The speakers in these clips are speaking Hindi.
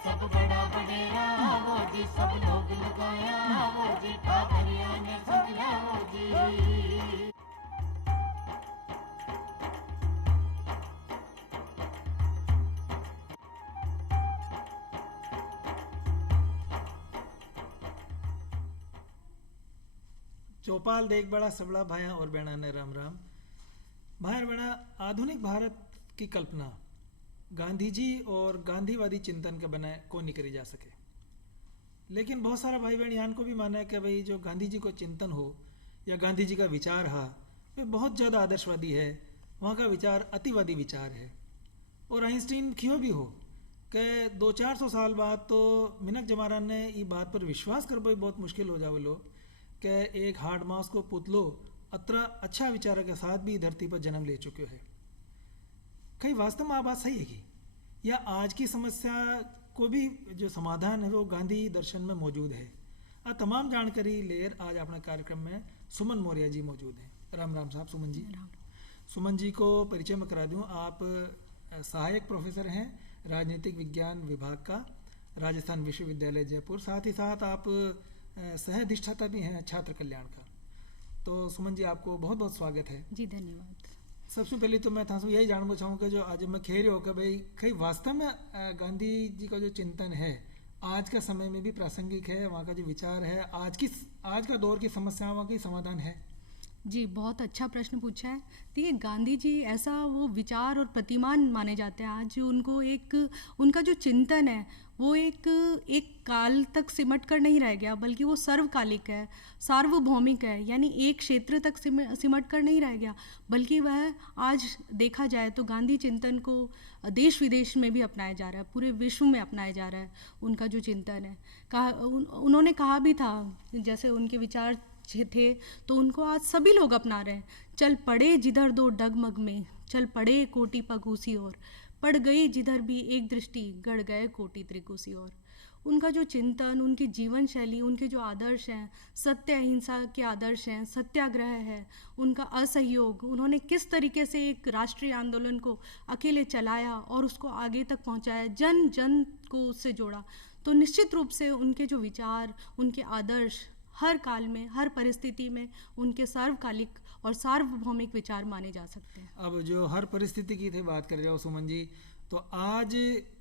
सब बड़ा बडेरा वो जी, सब लोग लगाया वो जी, ठाकरिया ने समझा वो जी। चौपाल देख बड़ा सबड़ा भाया और बेणा ने राम राम। भाया बेणा, आधुनिक भारत की कल्पना गांधी जी और गांधीवादी चिंतन के बनाए को नहीं करी जा सके। लेकिन बहुत सारा भाई बहन यान को भी माना है कि भाई जो गांधी जी को चिंतन हो या गांधी जी का विचार हा वे बहुत ज़्यादा आदर्शवादी है। वहाँ का विचार अतिवादी विचार है। और आइंस्टीन क्यों भी हो कि 200-400 साल बाद तो मिनक जमाना ने ये बात पर विश्वास कर पाई बहुत मुश्किल हो जावलो कि एक हार्ड मास को पुतलो अത്ര अच्छा विचार के साथ भी धरती पर जन्म ले चुके है। कहीं वास्तव में आ बात सही है कि या आज की समस्या को भी जो समाधान है वो गांधी दर्शन में मौजूद है। आ तमाम जानकारी लेकर आज अपने कार्यक्रम में सुमन मौर्य जी मौजूद हैं। राम राम साहब सुमन जी। सुमन जी को परिचय में करा दूं, आप सहायक प्रोफेसर हैं राजनीतिक विज्ञान विभाग का, राजस्थान विश्वविद्यालय जयपुर। साथ ही साथ आप सह अधिष्ठाता भी हैं छात्र कल्याण का। तो सुमन जी आपको बहुत बहुत स्वागत है जी। धन्यवाद। सबसे पहले तो मैं था यही जानना चाहूँगा जो आज मैं कह रही हो कि भाई कई वास्तव में गांधी जी का जो चिंतन है आज का समय में भी प्रासंगिक है, वहाँ का जो विचार है आज का दौर की समस्याओं का समाधान है। जी, बहुत अच्छा प्रश्न पूछा है। देखिए, गांधी जी ऐसा वो विचार और प्रतिमान माने जाते हैं आज। उनको उनका जो चिंतन है वो एक काल तक सिमट कर नहीं रह गया, बल्कि वो सर्वकालिक है, सार्वभौमिक है। यानी एक क्षेत्र तक सिमट कर नहीं रह गया, बल्कि वह आज देखा जाए तो गांधी चिंतन को देश विदेश में भी अपनाया जा रहा है, पूरे विश्व में अपनाया जा रहा है। उनका जो चिंतन है, उन्होंने कहा भी था, जैसे उनके विचार थे तो उनको आज सभी लोग अपना रहे हैं। चल पड़े जिधर दो डगमग में, चल पड़े कोटि पगूसी और, पड़ गई जिधर भी एक दृष्टि, गड़ गए कोटि त्रिकोसी और। उनका जो चिंतन, उनकी जीवन शैली, उनके जो आदर्श हैं, सत्य अहिंसा के आदर्श हैं, सत्याग्रह है, उनका असहयोग, उन्होंने किस तरीके से एक राष्ट्रीय आंदोलन को अकेले चलाया और उसको आगे तक पहुंचाया, जन जन को उससे जोड़ा। तो निश्चित रूप से उनके जो विचार, उनके आदर्श हर काल में, हर परिस्थिति में उनके सार्वकालिक और सार्वभौमिक विचार माने जा सकते हैं। अब जो हर परिस्थिति की थे बात कर रहे हो सुमन जी, तो आज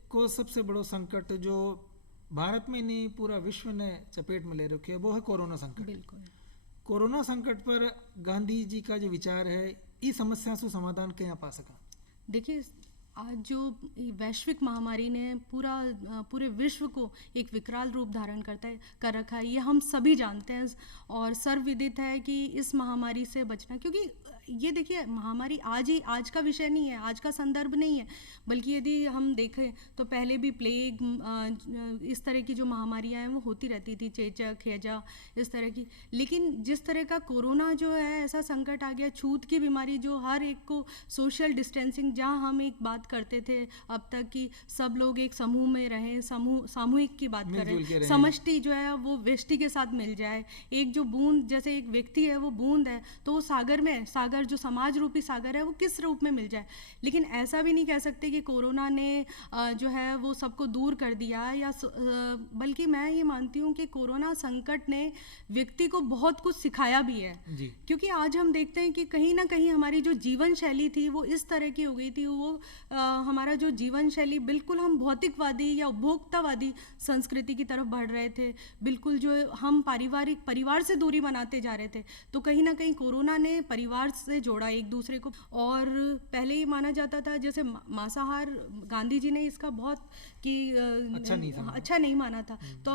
को सबसे बड़ो संकट जो भारत में नहीं पूरा विश्व ने चपेट में ले रखे है वो है कोरोना संकट। बिल्कुल। कोरोना संकट पर गांधी जी का जो विचार है इस समस्या से समाधान क्या पा सका? देखिए, आज जो वैश्विक महामारी ने पूरे विश्व को एक विकराल रूप धारण कर रखा है, ये हम सभी जानते हैं और सर्वविदित है कि इस महामारी से बचना, क्योंकि ये देखिए महामारी आज का विषय नहीं है, आज का संदर्भ नहीं है, बल्कि यदि हम देखें तो पहले भी प्लेग, इस तरह की जो महामारियां हैं वो होती रहती थी, चेचक, हैजा, इस तरह की। लेकिन जिस तरह का कोरोना जो है ऐसा संकट आ गया, छूत की बीमारी, जो हर एक को सोशल डिस्टेंसिंग, जहां हम एक बात करते थे अब तक कि सब लोग एक समूह में रहें, सामूहिक की बात करें, समष्टि जो है वो व्यष्टि के साथ मिल जाए। एक जो बूंद, जैसे एक व्यक्ति है वो बूंद है, तो वो सागर जो समाज रूपी सागर है वो किस रूप में मिल जाए। लेकिन ऐसा भी नहीं कह सकते कि कोरोना ने जो है वो सबको दूर कर दिया, या बल्कि मैं ये मानती हूँ कि कोरोना संकट ने व्यक्ति को बहुत कुछ सिखाया भी है। क्योंकि आज हम देखते हैं कि कहीं ना कहीं हमारी जो जीवन शैली थी वो इस तरह की हो गई थी, वो हमारा जो जीवन शैली, बिल्कुल हम भौतिकवादी या उपभोक्तावादी संस्कृति की तरफ बढ़ रहे थे। बिल्कुल जो हम परिवार से दूरी बनाते जा रहे थे। तो कहीं ना कहीं कोरोना ने परिवार से जोड़ा एक दूसरे को। और पहले ये माना जाता था, जैसे मांसाहार, गांधी जी ने इसका बहुत कि अच्छा नहीं माना था। तो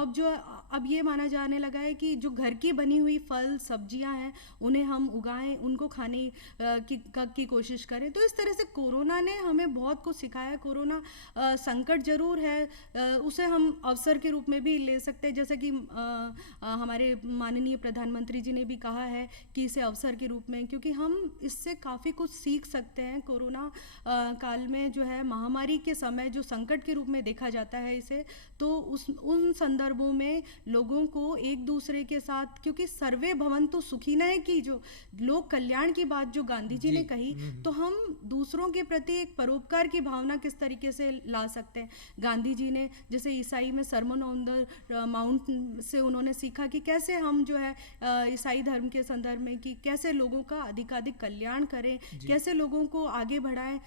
अब ये माना जाने लगा है कि जो घर की बनी हुई फल सब्जियां हैं उन्हें हम उगाएं, उनको खाने की कोशिश करें। तो इस तरह से कोरोना ने हमें बहुत कुछ सिखाया। कोरोना संकट जरूर है, उसे हम अवसर के रूप में भी ले सकते हैं, जैसे कि हमारे माननीय प्रधानमंत्री जी ने भी कहा है कि इसे अवसर के रूप में, क्योंकि हम हम इससे काफ़ी कुछ सीख सकते हैं। कोरोना काल में जो है महामारी के समय जो संकट के रूप में देखा जाता है इसे, तो उन संदर्भों में लोगों को एक दूसरे के साथ, क्योंकि सर्वे भवन्तु सुखिनः की जो लोक कल्याण की बात जो गांधी जी ने कही, तो हम दूसरों के प्रति एक परोपकार की भावना किस तरीके से ला सकते हैं। गांधी जी ने जैसे ईसाई में सरमन ऑन द माउंट से उन्होंने सीखा कि कैसे हम जो है ईसाई धर्म के संदर्भ में कि कैसे लोगों का अधिकाधिक कल्याण करें, कैसे लोगों को आगे बढ़ाएं।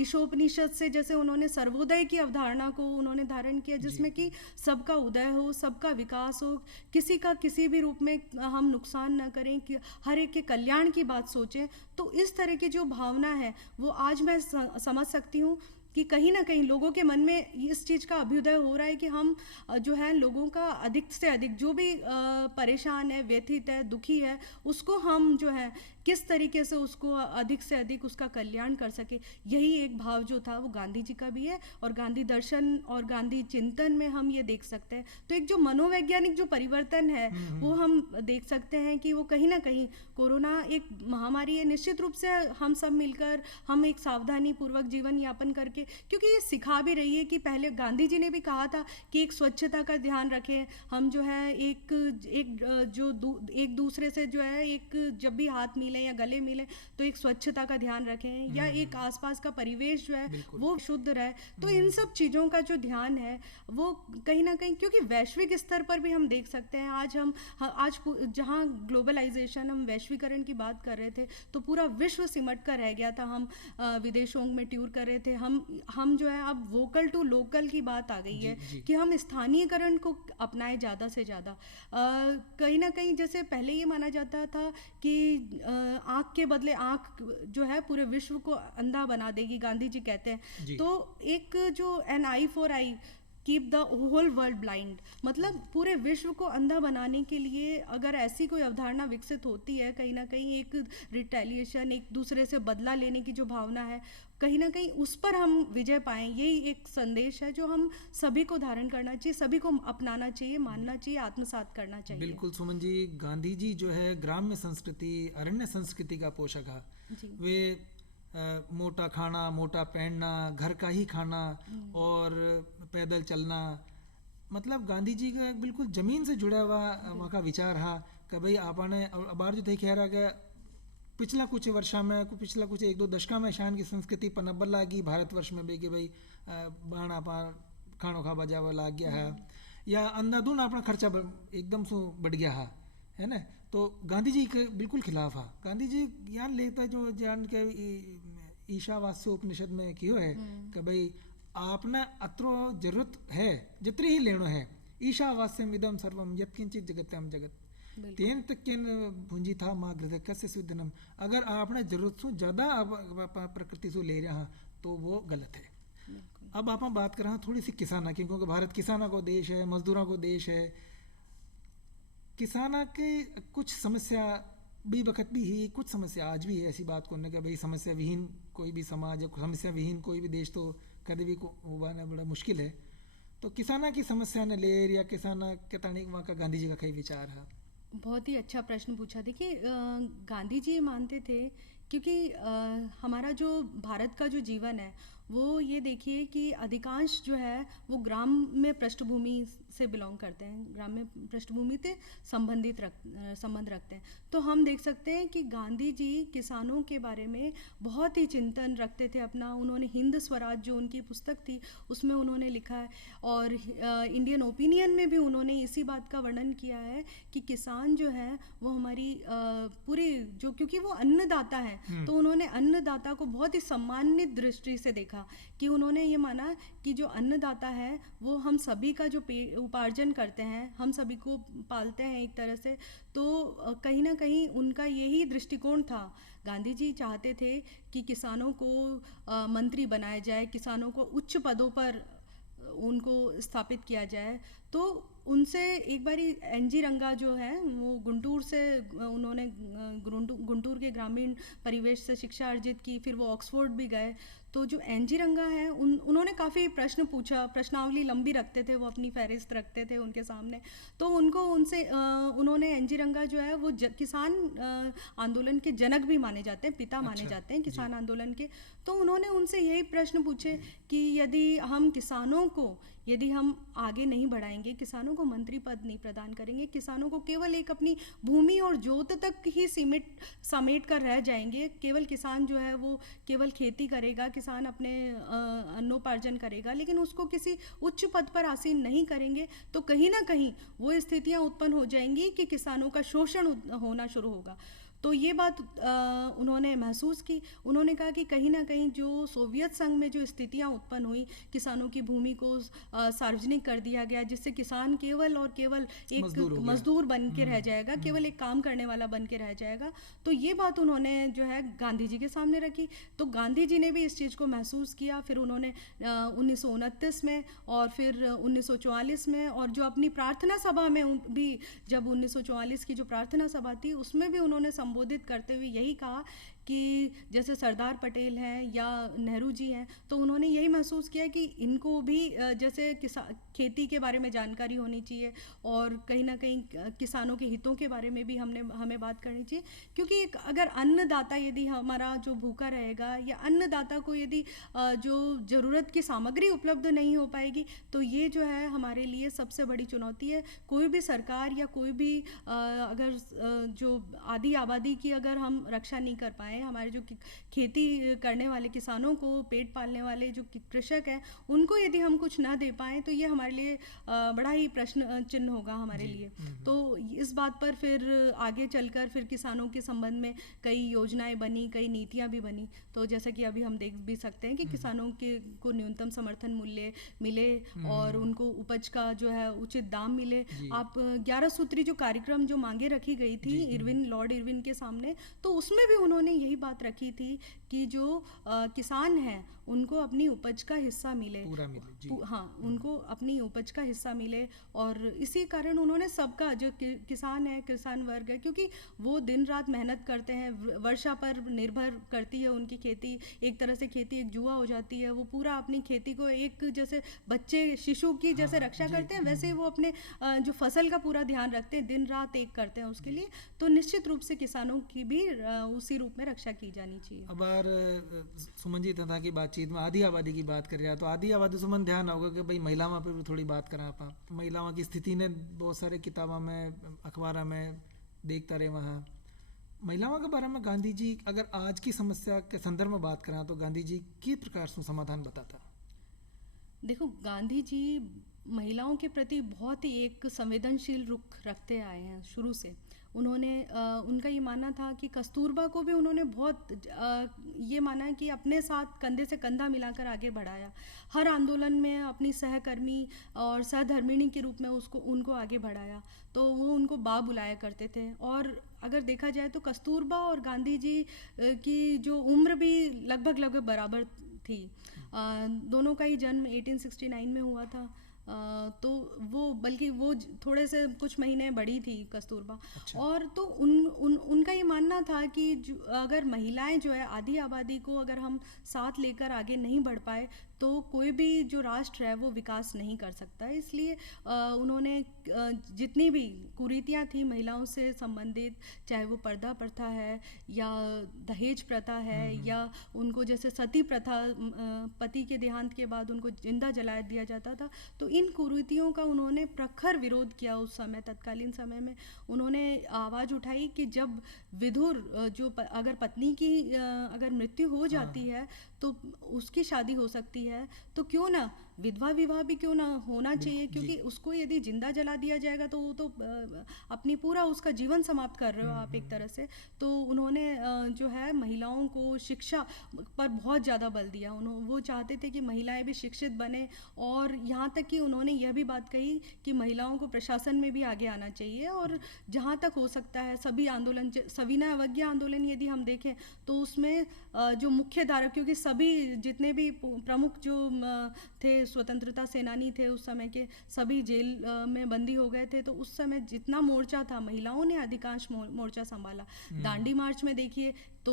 ईशोपनिषद से जैसे उन्होंने सर्वोदय की अवधारणा को उन्होंने धारण किया, जिसमें कि सबका उदय हो, सबका विकास हो, किसी का किसी भी रूप में हम नुकसान न करें, कि हर एक के कल्याण की बात सोचें। तो इस तरह की जो भावना है वो आज मैं समझ सकती हूँ कि कहीं ना कहीं लोगों के मन में इस चीज़ का अभ्युदय हो रहा है कि हम जो है लोगों का अधिक से अधिक जो भी परेशान है, व्यथित है, दुखी है, उसको हम जो है किस तरीके से उसको अधिक से अधिक उसका कल्याण कर सके। यही एक भाव जो था वो गांधी जी का भी है, और गांधी दर्शन और गांधी चिंतन में हम ये देख सकते हैं। तो एक जो मनोवैज्ञानिक जो परिवर्तन है वो हम देख सकते हैं कि वो कहीं ना कहीं कोरोना एक महामारी है। निश्चित रूप से हम सब मिलकर हम एक सावधानी पूर्वक जीवन यापन करके, क्योंकि ये सिखा भी रही है कि पहले गांधी जी ने भी कहा था कि एक स्वच्छता का ध्यान रखें, हम जो है एक दूसरे से जो है एक जब भी हाथ मिले या गले मिले तो एक स्वच्छता का ध्यान रखें, या एक आसपास का परिवेश जो है वो शुद्ध रहे। तो इन सब चीज़ों का जो ध्यान है वो कहीं ना कहीं, क्योंकि वैश्विक स्तर पर भी हम देख सकते हैं आज जहाँ ग्लोबलाइजेशन, हम वैश्वीकरण की बात कर रहे थे तो पूरा विश्व सिमट कर रह गया था। हम विदेशों में टूर कर रहे थे, हम जो है अब वोकल टू लोकल की बात आ गई है कि हम स्थानीयकरण को अपनाएं ज़्यादा से ज़्यादा। कहीं ना कहीं जैसे पहले ये माना जाता था कि आँख के बदले आँख जो है पूरे विश्व को अंधा बना देगी, गांधी जी कहते हैं। तो एक जो an eye for eye keep the whole world blind, मतलब पूरे विश्व को अंधा बनाने के लिए अगर ऐसी कोई अवधारणा विकसित होती है, कहीं ना कहीं एक रिटेलिएशन, एक दूसरे से बदला लेने की जो भावना है, कहीं ना कहीं उस पर हम विजय पाएं। यही एक संदेश है जो हम सभी को धारण करना चाहिए, सभी को अपनाना चाहिए, मानना चाहिए, आत्मसात करना चाहिए। बिल्कुल सुमन जी, गांधी जी जो है ग्राम्य संस्कृति, अरण्य संस्कृति का पोषक है। वे मोटा खाना, मोटा पहनना, घर का ही खाना और पैदल चलना, मतलब गांधी जी का बिल्कुल जमीन से जुड़ा हुआ वहाँ का विचार है कि भाई आपने अबार जो थे कह रहा पिछला कुछ वर्षा में, पिछला कुछ एक दो दशका में शान की संस्कृति पनब्बल लागी भारतवर्ष में भी कि भाई बाण आप खाणो खा बजावा लाग गया है, या अंधाधुन अपना खर्चा एकदम सो बढ़ गया है ना। तो गांधी जी के बिल्कुल खिलाफ है। गांधी जी ज्ञान लेता जो जान के ईशावास्य उपनिषद में क्यों है कि भाई आपने अत्रो जरूरत है जितनी ही लेनो है, ईशावास्यम इदम सर्वम यत्किंचित जगत्यम जगत तेन तक भुंजी था माँ गृह कस्य सुदनम। अगर आपने जरूरत से ज़्यादा प्रकृति से ले रहा तो वो गलत है। अब आप बात कर रहे हैं थोड़ी सी किसाना की, क्योंकि भारत किसाना को देश है, मजदूरों को देश है। किसाना के कुछ समस्या भी वक्त भी ही, कुछ समस्या आज भी है। ऐसी बात करने का भाई समस्या विहीन कोई भी समाज या समस्या विहीन कोई भी देश तो कभी भी उबाना बड़ा मुश्किल है। तो किसाना की समस्या ने ले या किसाना के तानी वहाँ का गांधी जी का कई विचार है। बहुत ही अच्छा प्रश्न पूछा। देखिए गांधी जी मानते थे, क्योंकि हमारा जो भारत का जो जीवन है वो ये देखिए कि अधिकांश जो है वो ग्राम में पृष्ठभूमि से बिलोंग करते हैं, ग्राम में पृष्ठभूमि से संबंध रखते हैं। तो हम देख सकते हैं कि गांधी जी किसानों के बारे में बहुत ही चिंतन रखते थे अपना। उन्होंने हिंद स्वराज जो उनकी पुस्तक थी उसमें उन्होंने लिखा है, और इंडियन ओपिनियन में भी उन्होंने इसी बात का वर्णन किया है कि किसान जो है वो हमारी पूरी जो, क्योंकि वो अन्नदाता है तो उन्होंने अन्नदाता को बहुत ही सम्मानित दृष्टि से देखा, कि उन्होंने ये माना कि जो अन्नदाता है वो हम सभी का जो उपार्जन करते हैं, हम सभी को पालते हैं एक तरह से। तो कहीं ना कहीं उनका यही दृष्टिकोण था। गांधी जी चाहते थे कि किसानों को मंत्री बनाया जाए, किसानों को उच्च पदों पर उनको स्थापित किया जाए। तो उनसे एक बारी एनजी रंगा जो है वो गुंटूर से, उन्होंने गुंटूर के ग्रामीण परिवेश से शिक्षा अर्जित की, फिर वो ऑक्सफोर्ड भी गए। तो जो एनजी रंगा हैं उन्होंने काफ़ी प्रश्न पूछा, प्रश्नावली लंबी रखते थे, वो अपनी फहरिस्त रखते थे उनके सामने। तो उन्होंने एनजी रंगा जो है वो किसान आंदोलन के जनक भी माने जाते हैं, पिता माने जाते हैं किसान आंदोलन के। तो उन्होंने उनसे यही प्रश्न पूछे कि यदि हम आगे नहीं बढ़ाएंगे, किसानों को मंत्री पद नहीं प्रदान करेंगे, किसानों को केवल एक अपनी भूमि और जोत तक ही समेट कर रह जाएंगे, केवल किसान जो है वो केवल खेती करेगा, किसान अपने अन्नोपार्जन करेगा, लेकिन उसको किसी उच्च पद पर आसीन नहीं करेंगे, तो कहीं ना कहीं वो स्थितियां उत्पन्न हो जाएंगी कि किसानों का शोषण होना शुरू होगा। तो ये बात उन्होंने महसूस की। उन्होंने कहा कि कहीं ना कहीं जो सोवियत संघ में जो स्थितियां उत्पन्न हुई, किसानों की भूमि को सार्वजनिक कर दिया गया, जिससे किसान केवल और केवल एक मजदूर बन के रह जाएगा, केवल एक काम करने वाला बन के रह जाएगा। तो ये बात उन्होंने जो है गांधी जी के सामने रखी। तो गांधी जी ने भी इस चीज़ को महसूस किया। फिर उन्होंने 1929 में और फिर 1944 में, और जो अपनी प्रार्थना सभा में भी, जब 1944 की जो प्रार्थना सभा थी उसमें भी उन्होंने संबोधित करते हुए यही कहा कि जैसे सरदार पटेल हैं या नेहरू जी हैं, तो उन्होंने यही महसूस किया कि इनको भी जैसे खेती के बारे में जानकारी होनी चाहिए, और कहीं ना कहीं किसानों के हितों के बारे में भी हमें बात करनी चाहिए। क्योंकि अगर अन्नदाता यदि हमारा जो भूखा रहेगा, या अन्नदाता को यदि जो ज़रूरत की सामग्री उपलब्ध नहीं हो पाएगी, तो ये जो है हमारे लिए सबसे बड़ी चुनौती है। कोई भी सरकार या कोई भी अगर जो आधी आबादी की अगर हम रक्षा नहीं कर पाए, हमारे जो खेती करने वाले किसानों को, पेट पालने वाले जो कृषक हैं, उनको यदि हम कुछ ना दे पाएँ, तो ये हमारे लिए बड़ा ही प्रश्न चिन्ह होगा हमारे लिए। तो इस बात पर फिर आगे चलकर फिर किसानों के संबंध में कई योजनाएं बनी, कई नीतियां भी बनी। तो जैसा कि अभी हम देख भी सकते हैं कि किसानों को न्यूनतम समर्थन मूल्य मिले और उनको उपज का जो है उचित दाम मिले। आप 11 सूत्री जो कार्यक्रम जो मांगे रखी गई थी लॉर्ड इरविन के सामने, तो उसमें भी उन्होंने यही बात रखी थी कि जो किसान हैं उनको अपनी उपज का हिस्सा मिले, पूरा मिले। हाँ, उनको अपनी उपज का हिस्सा मिले। और इसी कारण उन्होंने सबका, जो किसान है, किसान वर्ग है, क्योंकि वो दिन रात मेहनत करते हैं, वर्षा पर निर्भर करती है उनकी खेती। एक तरह से खेती एक जुआ हो जाती है। वो पूरा अपनी खेती को एक जैसे बच्चे शिशु की जैसे रक्षा करते हैं, वैसे वो अपने जो फसल का पूरा ध्यान रखते हैं, दिन रात एक करते हैं उसके लिए। तो निश्चित रूप से किसानों की भी उसी रूप में रक्षा की जानी चाहिए। अब सुमन जी तथा की बातचीत में आधी आबादी की बात कर रहे हैं, तो आधी आबादी सुमन ध्यान होगा कि भाई महिलाओं पर भी थोड़ी बात करें। आप महिलाओं की स्थिति ने बहुत सारे किताबों में, अखबारों में देखता रहे। वहाँ महिलाओं के बारे में गांधी जी अगर आज की समस्या के संदर्भ में बात करें, तो गांधी जी किस प्रकार से समाधान बताता? देखो, गांधी जी महिलाओं के प्रति बहुत ही एक संवेदनशील रुख रखते आए हैं शुरू से। उन्होंने उनका ये मानना था कि कस्तूरबा को भी उन्होंने बहुत ये माना कि अपने साथ कंधे से कंधा मिलाकर आगे बढ़ाया। हर आंदोलन में अपनी सहकर्मी और सहधर्मिणी के रूप में उनको आगे बढ़ाया। तो वो उनको बा बुलाया करते थे। और अगर देखा जाए तो कस्तूरबा और गांधी जी की जो उम्र भी लगभग बराबर थी। दोनों का ही जन्म 1869 में हुआ था। तो वो थोड़े से कुछ महीने बड़ी थी कस्तूरबा। अच्छा। और तो उनका ये मानना था कि अगर महिलाएं जो है आधी आबादी को अगर हम साथ लेकर आगे नहीं बढ़ पाए, तो कोई भी जो राष्ट्र है वो विकास नहीं कर सकता। इसलिए उन्होंने जितनी भी कुरीतियाँ थी महिलाओं से संबंधित, चाहे वो पर्दा प्रथा है या दहेज प्रथा है या उनको जैसे सती प्रथा, पति के देहांत के बाद उनको जिंदा जला दिया जाता था, तो इन कुरीतियों का उन्होंने प्रखर विरोध किया। उस समय तत्कालीन समय में उन्होंने आवाज़ उठाई कि जब विधुर जो अगर पत्नी की अगर मृत्यु हो जाती है तो उसकी शादी हो सकती है, तो क्यों ना विधवा विवाह भी क्यों ना होना चाहिए, क्योंकि उसको यदि जिंदा जला दिया जाएगा तो वो तो अपनी पूरा उसका जीवन समाप्त कर रहे हो आप एक तरह से। तो उन्होंने जो है महिलाओं को शिक्षा पर बहुत ज़्यादा बल दिया। वो चाहते थे कि महिलाएं भी शिक्षित बने, और यहाँ तक कि उन्होंने यह भी बात कही कि महिलाओं को प्रशासन में भी आगे आना चाहिए। और जहाँ तक हो सकता है सभी आंदोलन, सविनय अवज्ञा आंदोलन यदि हम देखें तो उसमें जो मुख्य धारा, क्योंकि सभी जितने भी प्रमुख जो थे स्वतंत्रता सेनानी थे उस समय के, सभी जेल में बंदी हो गए थे। तो उस समय जितना मोर्चा था महिलाओं ने अधिकांश मोर्चा संभाला। दांडी मार्च में देखिए तो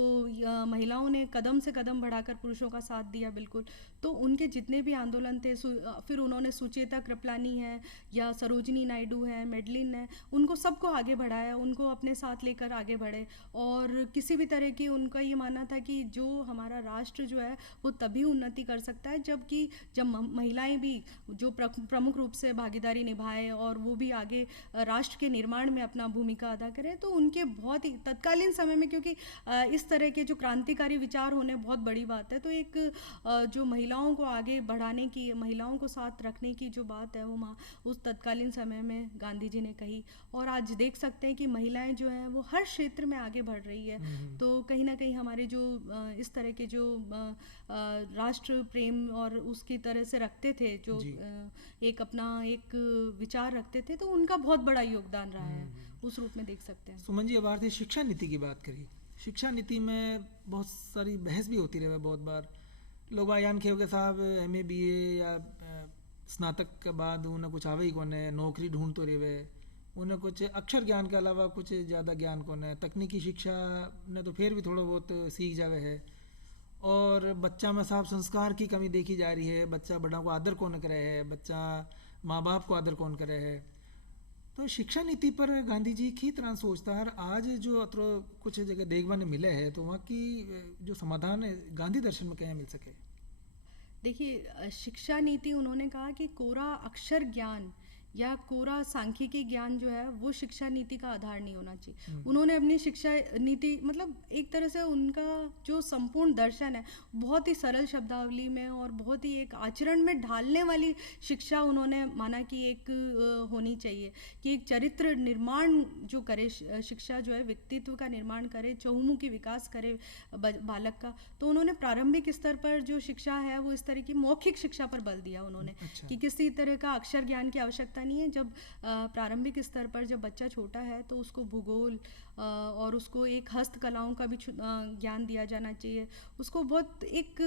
महिलाओं ने कदम से कदम बढ़ाकर पुरुषों का साथ दिया बिल्कुल। तो उनके जितने भी आंदोलन थे, फिर उन्होंने सुचेता कृपलानी है या सरोजनी नायडू है, मेडलिन है, उनको सबको आगे बढ़ाया, उनको अपने साथ लेकर आगे बढ़े। और किसी भी तरह की उनका ये मानना था कि जो हमारा राष्ट्र जो है वो तभी उन्नति कर सकता है जब महिलाएं भी जो प्रमुख रूप से भागीदारी निभाएं और वो भी आगे राष्ट्र के निर्माण में अपना भूमिका अदा करें। तो उनके बहुत ही तत्कालीन समय में, क्योंकि इस तरह के जो क्रांतिकारी विचार होने बहुत बड़ी बात है, तो एक जो महिलाओं को आगे बढ़ाने की, महिलाओं को साथ रखने की जो बात है वो उस तत्कालीन समय में गांधी जी ने कही। और आज देख सकते हैं कि महिलाएं जो हैं वो हर क्षेत्र में आगे बढ़ रही है। तो कहीं ना कहीं हमारे जो इस तरह के जो राष्ट्र प्रेम और उसकी तरह से रखते थे, जो एक अपना एक विचार रखते थे, तो उनका बहुत बड़ा योगदान रहा है, उस रूप में देख सकते हैं। सुमन जी, भारतीय शिक्षा नीति की बात करी। शिक्षा नीति में बहुत सारी बहस भी होती रहे, बहुत बार लोग आयान खे के साहब MA BA या स्नातक के बाद उन्हें कुछ आवे ही कौन है, नौकरी ढूंढ तो रहे, उन्हें कुछ अक्षर ज्ञान के अलावा कुछ ज़्यादा ज्ञान कौन है। तकनीकी शिक्षा ने तो फिर भी थोड़ा बहुत सीख जावे है, और बच्चा में साफ संस्कार की कमी देखी जा रही है। बच्चा बड़ा को आदर कौन करे है, बच्चा माँ बाप को आदर कौन करे है। तो शिक्षा नीति पर गांधी जी की तरह सोचता है। आज जो अत्र कुछ जगह देखने ने मिले है, तो वहाँ की जो समाधान है गांधी दर्शन में क्या मिल सके। देखिए, शिक्षा नीति उन्होंने कहा कि कोरा अक्षर ज्ञान या कोरा सांख्यिकी ज्ञान जो है वो शिक्षा नीति का आधार नहीं होना चाहिए। उन्होंने अपनी शिक्षा नीति, मतलब एक तरह से उनका जो संपूर्ण दर्शन है बहुत ही सरल शब्दावली में और बहुत ही एक आचरण में ढालने वाली शिक्षा उन्होंने माना कि एक होनी चाहिए, कि एक चरित्र निर्माण जो करे शिक्षा, जो है व्यक्तित्व का निर्माण करे, चहुमुखी विकास करे बालक का। तो उन्होंने प्रारंभिक स्तर पर जो शिक्षा है वो इस तरह की मौखिक शिक्षा पर बल दिया उन्होंने। कि किसी तरह का अक्षर ज्ञान की आवश्यकता नहीं है। जब प्रारंभिक स्तर पर जब बच्चा छोटा है तो उसको भूगोल और उसको एक हस्तकलाओं का भी ज्ञान दिया जाना चाहिए। उसको बहुत एक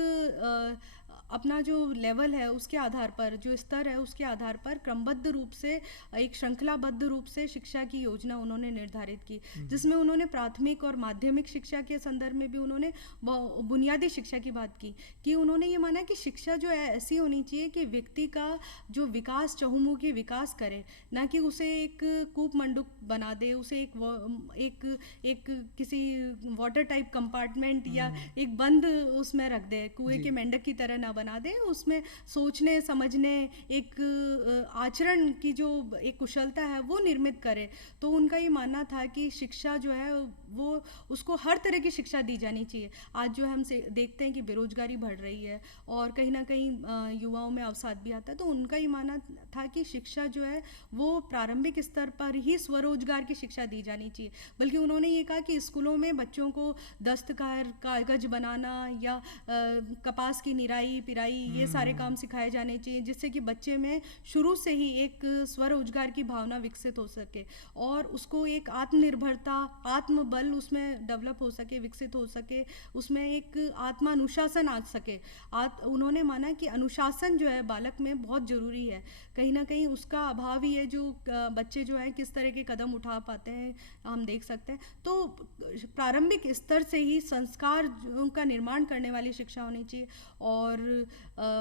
अपना जो लेवल है उसके आधार पर, जो स्तर है उसके आधार पर क्रमबद्ध रूप से, एक श्रृंखलाबद्ध रूप से शिक्षा की योजना उन्होंने निर्धारित की, जिसमें उन्होंने प्राथमिक और माध्यमिक शिक्षा के संदर्भ में भी उन्होंने बुनियादी शिक्षा की बात की। कि उन्होंने ये माना कि शिक्षा जो है ऐसी होनी चाहिए कि व्यक्ति का जो विकास, चहुमुखी विकास करे, ना कि उसे एक कूप मंडूक बना दे, उसे एक किसी वाटर टाइप कंपार्टमेंट या एक बंद उसमें रख दे, कुएं के मेंढक की तरह ना बना दे। उसमें सोचने समझने, एक आचरण की जो एक कुशलता है वो निर्मित करे। तो उनका ये मानना था कि शिक्षा जो है वो उसको हर तरह की शिक्षा दी जानी चाहिए। आज जो हम देखते हैं कि बेरोजगारी बढ़ रही है और कहीं ना कहीं युवाओं में अवसाद भी आता है, तो उनका ये मानना था कि शिक्षा जो है वो प्रारंभिक स्तर पर ही स्वरोजगार की शिक्षा दी जानी चाहिए। बल्कि उन्होंने ये कहा कि स्कूलों में बच्चों को दस्तकार, कागज बनाना या कपास की निराई पिराई, ये सारे काम सिखाए जाने चाहिए, जिससे कि बच्चे में शुरू से ही एक स्वरोजगार की भावना विकसित हो सके और उसको एक आत्मनिर्भरता, आत्मबल उसमें डेवलप हो सके, विकसित हो सके, उसमें एक आत्मानुशासन आ सके। उन्होंने माना कि अनुशासन जो है बालक में बहुत ज़रूरी है। कहीं ना कहीं उसका अभाव ही है जो बच्चे जो है किस तरह के कदम उठा पाते हैं, हम देख सकते हैं। तो प्रारंभिक स्तर से ही संस्कार का निर्माण करने वाली शिक्षा होनी चाहिए। और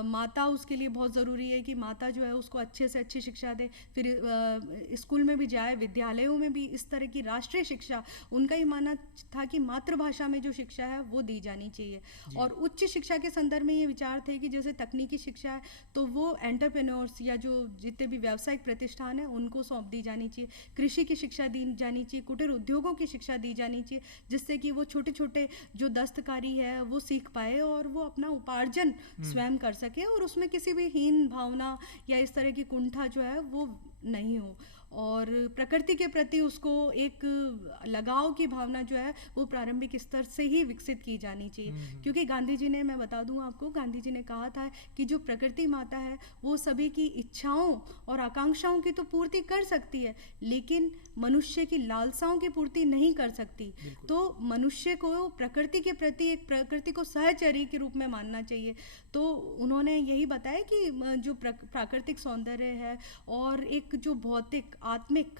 माता उसके लिए बहुत ज़रूरी है कि माता जो है उसको अच्छे से अच्छी शिक्षा दे, फिर स्कूल में भी जाए, विद्यालयों में भी इस तरह की राष्ट्रीय शिक्षा, उनका ही मानना था कि मातृभाषा में जो शिक्षा है वो दी जानी चाहिए। और उच्च शिक्षा के संदर्भ में ये विचार थे कि जैसे तकनीकी शिक्षा है तो वो एंटरप्रेन्योर्स या जो जितने भी व्यावसायिक प्रतिष्ठान हैं उनको सौंप दी जानी चाहिए। कृषि की शिक्षा दी जानी चाहिए, कुटीर उद्योगों की शिक्षा दी जानी चाहिए, जिससे कि वो छोटे छोटे जो दस्तकारी है वो सीख पाए और वो अपना उपार्जन स्वयं कर सके और उसमें किसी भी हीन भावना या इस तरह की कुंठा जो है वो नहीं हो। और प्रकृति के प्रति उसको एक लगाव की भावना जो है वो प्रारंभिक स्तर से ही विकसित की जानी चाहिए। क्योंकि गांधी जी ने, मैं बता दूं आपको, गांधी जी ने कहा था कि जो प्रकृति माता है वो सभी की इच्छाओं और आकांक्षाओं की तो पूर्ति कर सकती है, लेकिन मनुष्य की लालसाओं की पूर्ति नहीं कर सकती। तो मनुष्य को प्रकृति के प्रति, एक प्रकृति को सहचरी के रूप में मानना चाहिए। तो उन्होंने यही बताया कि जो प्राकृतिक सौंदर्य है और एक जो भौतिक, आत्मिक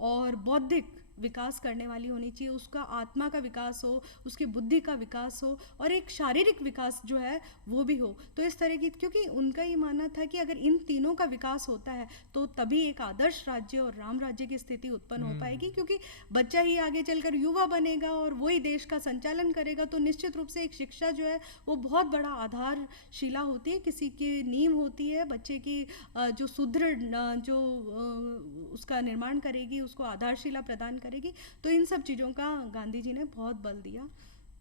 और बौद्धिक विकास करने वाली होनी चाहिए, उसका आत्मा का विकास हो, उसकी बुद्धि का विकास हो और एक शारीरिक विकास जो है वो भी हो। तो इस तरह की, क्योंकि उनका ये मानना था कि अगर इन तीनों का विकास होता है तो तभी एक आदर्श राज्य और राम राज्य की स्थिति उत्पन्न हो पाएगी, क्योंकि बच्चा ही आगे चलकर युवा बनेगा और वही देश का संचालन करेगा। तो निश्चित रूप से एक शिक्षा जो है वो बहुत बड़ा आधारशिला होती है, किसी की नींव होती है, बच्चे की जो सुदृढ़ जो उसका निर्माण करेगी, उसको आधारशिला प्रदान करेगी। तो इन सब चीज़ों का गांधी जी ने बहुत बल दिया।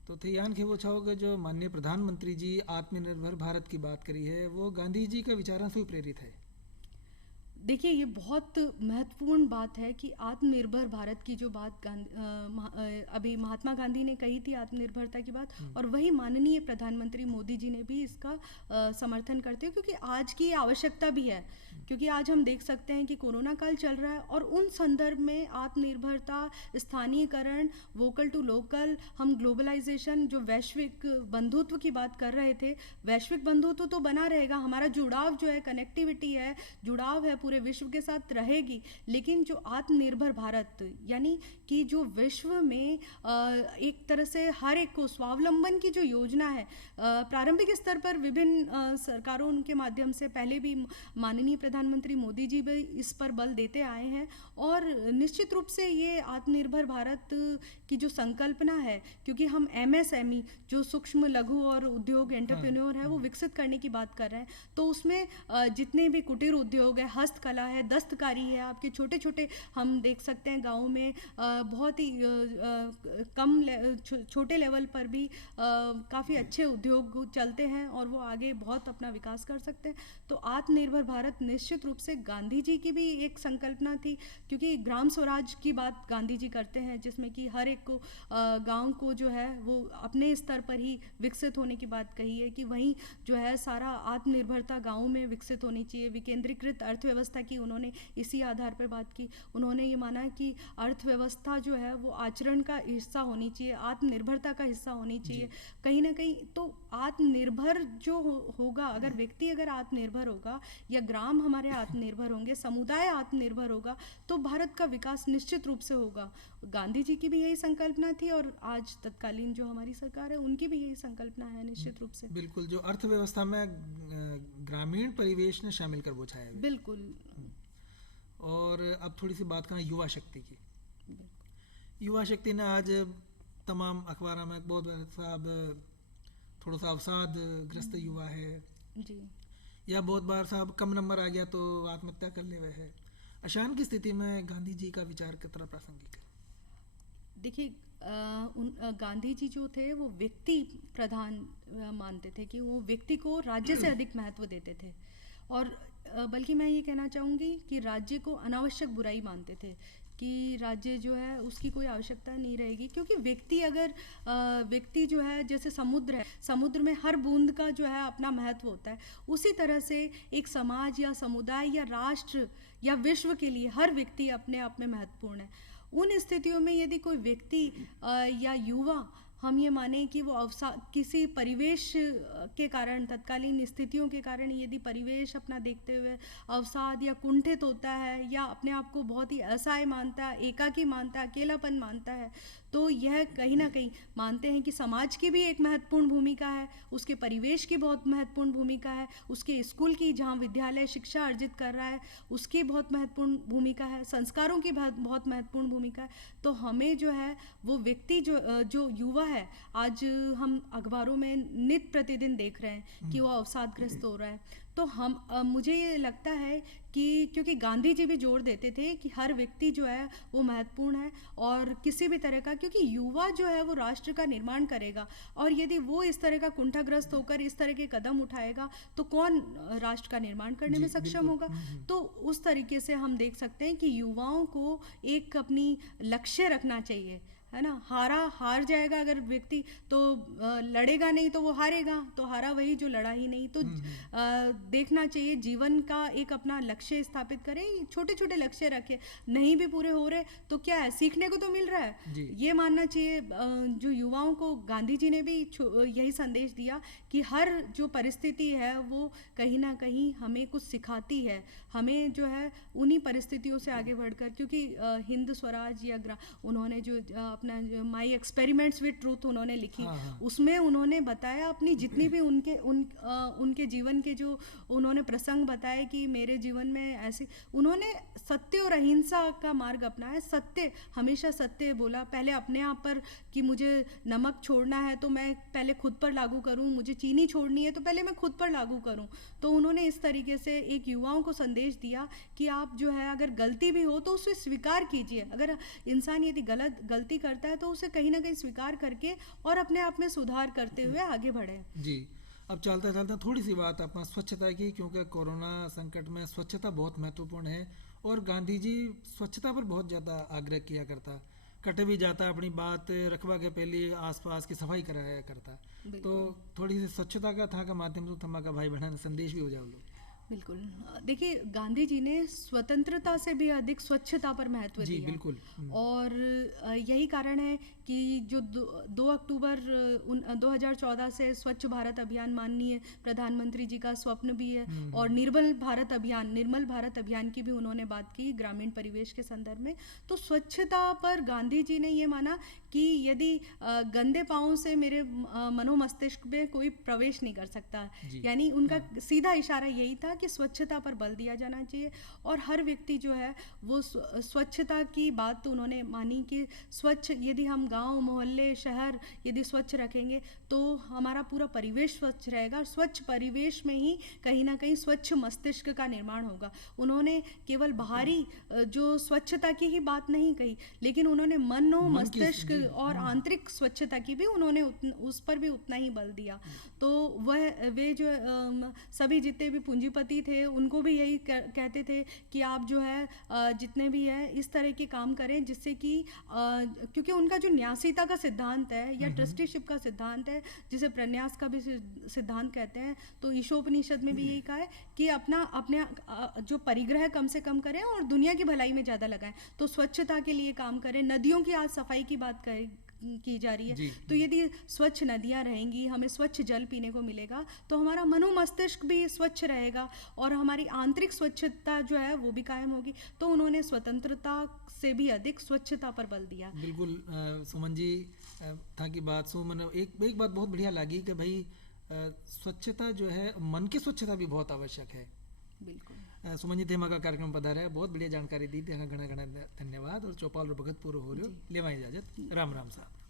तो थैयान खेवोछाओगे जो माननीय प्रधानमंत्री जी आत्मनिर्भर भारत की बात करी है, वो गांधी जी का विचारों से प्रेरित है। देखिए, ये बहुत महत्वपूर्ण बात है कि आत्मनिर्भर भारत की जो बात अभी महात्मा गांधी ने कही थी, आत्मनिर्भरता की बात, और वही माननीय प्रधानमंत्री मोदी जी ने भी इसका समर्थन करते हैं, क्योंकि आज की आवश्यकता भी है। क्योंकि आज हम देख सकते हैं कि कोरोना काल चल रहा है और उन संदर्भ में आत्मनिर्भरता, स्थानीयकरण, वोकल टू लोकल, हम ग्लोबलाइजेशन, जो वैश्विक बंधुत्व की बात कर रहे थे, वैश्विक बंधुत्व तो बना रहेगा, हमारा जुड़ाव जो है, कनेक्टिविटी है, जुड़ाव है, पूरे विश्व के साथ रहेगी। लेकिन जो आत्मनिर्भर भारत, यानी कि जो विश्व में एक तरह से हर एक को स्वावलंबन की जो योजना है, प्रारंभिक स्तर पर विभिन्न सरकारों के माध्यम से, पहले भी माननीय प्रधानमंत्री मोदी जी भी इस पर बल देते आए हैं। और निश्चित रूप से ये आत्मनिर्भर भारत की जो संकल्पना है, क्योंकि हम MSME जो सूक्ष्म लघु और उद्योग एंटरप्रेन्योर है वो विकसित करने की बात कर रहे हैं, तो उसमें जितने भी कुटीर उद्योग है, हस्तकला है, दस्तकारी है, आपके छोटे छोटे, हम देख सकते हैं गाँव में बहुत ही छोटे लेवल पर भी काफ़ी अच्छे उद्योग चलते हैं और वो आगे बहुत अपना विकास कर सकते हैं। तो आत्मनिर्भर भारत निश्चित रूप से गांधी जी की भी एक संकल्पना थी, क्योंकि ग्राम स्वराज की बात गांधी जी करते हैं, जिसमें कि हर एक को गांव को जो है वो अपने स्तर पर ही विकसित होने की बात कही है, कि वहीं जो है सारा आत्मनिर्भरता गाँव में विकसित होनी चाहिए। विकेंद्रीकृत अर्थव्यवस्था की उन्होंने इसी आधार पर बात की। उन्होंने ये माना कि अर्थव्यवस्था जो है वो आचरण का हिस्सा होनी चाहिए, आत्मनिर्भरता का हिस्सा होनी चाहिए कहीं ना कहीं। तो आत्मनिर्भर जो होगा, अगर व्यक्ति अगर आत्मनिर्भर होगा या ग्राम हमारे आत्मनिर्भर होंगे, समुदाय आत्मनिर्भर होगा, तो भारत का विकास निश्चित रूप से होगा। गांधी जी की भी यही संकल्पना थी और आज तत्कालीन जो हमारी सरकार है उनकी भी यही संकल्पना है निश्चित रूप से। बिल्कुल, जो अर्थव्यवस्था में ग्रामीण परिवेश ने शामिल कर वो छाया। बिल्कुल। और अब थोड़ी सी बात करें युवा शक्ति की। युवा शक्ति ने आज तमाम अखबारों में बहुत साहब थोड़ा सा अवसाद ग्रस्त युवा है जी, या बहुत बार साहब कम नंबर आ गया तो आत्महत्या कर ले हुए है। अशान की स्थिति में गांधी जी का विचार कितना प्रासंगिक है? देखिए, गांधी जी जो थे वो व्यक्ति प्रधान मानते थे, कि वो व्यक्ति को राज्य से अधिक महत्व देते थे। और बल्कि मैं ये कहना चाहूँगी कि राज्य को अनावश्यक बुराई मानते थे, कि राज्य जो है उसकी कोई आवश्यकता नहीं रहेगी, क्योंकि व्यक्ति जो है जैसे समुद्र है, समुद्र में हर बूंद का जो है अपना महत्व होता है, उसी तरह से एक समाज या समुदाय या राष्ट्र या विश्व के लिए हर व्यक्ति अपने आप में महत्वपूर्ण है। उन स्थितियों में यदि कोई व्यक्ति या युवा, हम ये माने कि वो किसी परिवेश के कारण, तत्कालीन स्थितियों के कारण यदि परिवेश अपना देखते हुए अवसाद या कुंठित होता है, या अपने आप को बहुत ही असहाय मानता है, एकाकी मानता है, अकेलापन मानता है, तो यह कहीं ना कहीं मानते हैं कि समाज की भी एक महत्वपूर्ण भूमिका है, उसके परिवेश की बहुत महत्वपूर्ण भूमिका है, उसके स्कूल की, जहाँ विद्यालय शिक्षा अर्जित कर रहा है, उसकी बहुत महत्वपूर्ण भूमिका है, संस्कारों की बहुत महत्वपूर्ण भूमिका है। तो हमें जो है वो व्यक्ति जो युवा है, आज हम अखबारों में नित्य प्रतिदिन देख रहे हैं कि वो अवसादग्रस्त हो रहा है। तो मुझे ये लगता है कि क्योंकि गांधी जी भी जोर देते थे कि हर व्यक्ति जो है वो महत्वपूर्ण है, और किसी भी तरह का, क्योंकि युवा जो है वो राष्ट्र का निर्माण करेगा, और यदि वो इस तरह का कुंठाग्रस्त होकर इस तरह के कदम उठाएगा तो कौन राष्ट्र का निर्माण करने में सक्षम होगा। तो उस तरीके से हम देख सकते हैं कि युवाओं को एक अपनी लक्ष्य रखना चाहिए, है ना, हार जाएगा अगर व्यक्ति तो लड़ेगा नहीं तो वो हारेगा, तो हारा वही जो लड़ा ही नहीं। तो देखना चाहिए, जीवन का एक अपना लक्ष्य स्थापित करें, छोटे छोटे लक्ष्य रखें, नहीं भी पूरे हो रहे तो क्या है, सीखने को तो मिल रहा है, ये मानना चाहिए। जो युवाओं को गांधी जी ने भी यही संदेश दिया कि हर जो परिस्थिति है वो कहीं ना कहीं हमें कुछ सिखाती है, हमें जो है उन्हीं परिस्थितियों से आगे बढ़कर, क्योंकि हिंद स्वराज या उन्होंने जो अपना माई एक्सपेरिमेंट्स विद ट्रूथ उन्होंने लिखी, उसमें उन्होंने बताया अपनी जितनी भी उनके जीवन के जो उन्होंने प्रसंग बताए कि मेरे जीवन में ऐसे, उन्होंने सत्य और अहिंसा का मार्ग अपनाया। सत्य, हमेशा सत्य बोला, पहले अपने आप पर कि मुझे नमक छोड़ना है तो मैं पहले खुद पर लागू करूं, मुझे चीनी छोड़नी है तो पहले मैं खुद पर लागू करूं। तो उन्होंने इस तरीके से एक युवाओं को संदेश दिया कि आप जो है अगर गलती भी हो तो उसे स्वीकार कीजिए, अगर इंसान यदि गलती करता है तो उसे कहीं ना कहीं स्वीकार करके और अपने आप में सुधार करते हुए आगे बढ़े। जी, अब चलते चलते थोड़ी सी बात अपना स्वच्छता की, क्योंकि कोरोना संकट में स्वच्छता बहुत महत्वपूर्ण है और गांधी जी स्वच्छता पर बहुत ज़्यादा आग्रह किया करता, कटे भी जाता अपनी बात रखवा के पहले आसपास की सफाई कराया करता। तो थोड़ी सी स्वच्छता का था का माध्यम से थमा का भाई बहन संदेश भी हो जाओ लोग। बिल्कुल, देखिए गांधी जी ने स्वतंत्रता से भी अधिक स्वच्छता पर महत्व दिया। बिल्कुल। और यही कारण है कि जो 2 अक्टूबर 2014 से स्वच्छ भारत अभियान माननीय प्रधानमंत्री जी का स्वप्न भी है, और निर्मल भारत अभियान की भी उन्होंने बात की ग्रामीण परिवेश के संदर्भ में। तो स्वच्छता पर गांधी जी ने ये माना कि यदि गंदे पाँव से मेरे मनोमस्तिष्क में कोई प्रवेश नहीं कर सकता, यानी उनका सीधा इशारा यही था कि स्वच्छता पर बल दिया जाना चाहिए। और हर व्यक्ति जो है वो स्वच्छता की बात तो उन्होंने मानी कि स्वच्छ, यदि हम गांव मोहल्ले शहर यदि स्वच्छ रखेंगे तो हमारा पूरा परिवेश स्वच्छ रहेगा, और स्वच्छ परिवेश में ही कहीं ना कहीं स्वच्छ मस्तिष्क का निर्माण होगा। उन्होंने केवल बाहरी जो स्वच्छता की ही बात नहीं कही, लेकिन उन्होंने मन मस्तिष्क और आंतरिक स्वच्छता की भी उन्होंने उस पर भी उतना ही बल दिया। तो वे जो सभी जितने भी पूंजीपति थे उनको भी यही कहते थे कि आप जो है जितने भी है इस तरह के काम करें जिससे कि क्योंकि उनका जो न्यासीता का सिद्धांत है या ट्रस्टीशिप का सिद्धांत है, जिसे प्रन्यास का भी सिद्धांत कहते हैं, तो ईशोपनिषद में भी यही कहा है कि अपने जो परिग्रह कम से कम करें और दुनिया की भलाई में ज़्यादा लगाएं। तो स्वच्छता के लिए काम करें, नदियों की आज सफाई की बात की जा रही है, तो यदि स्वच्छ नदियां रहेंगी, हमें स्वच्छ जल पीने को मिलेगा, तो हमारा मनोमस्तिष्क भी स्वच्छ रहेगा और हमारी आंतरिक स्वच्छता जो है वो भी कायम होगी। तो उन्होंने स्वतंत्रता से भी अधिक स्वच्छता पर बल दिया। बिल्कुल सुमन जी था की बात सुमन, एक बात बहुत बढ़िया लगी कि भाई स्वच्छता जो है मन की स्वच्छता भी बहुत आवश्यक है। बिल्कुल सुमन जी थेमा का कार्यक्रम पधारा, बहुत बढ़िया जानकारी दी थी, घना घना धन्यवाद। और चौपाल भगत पूरा हो रहे हो, लेवा इजाजत, राम राम साहब।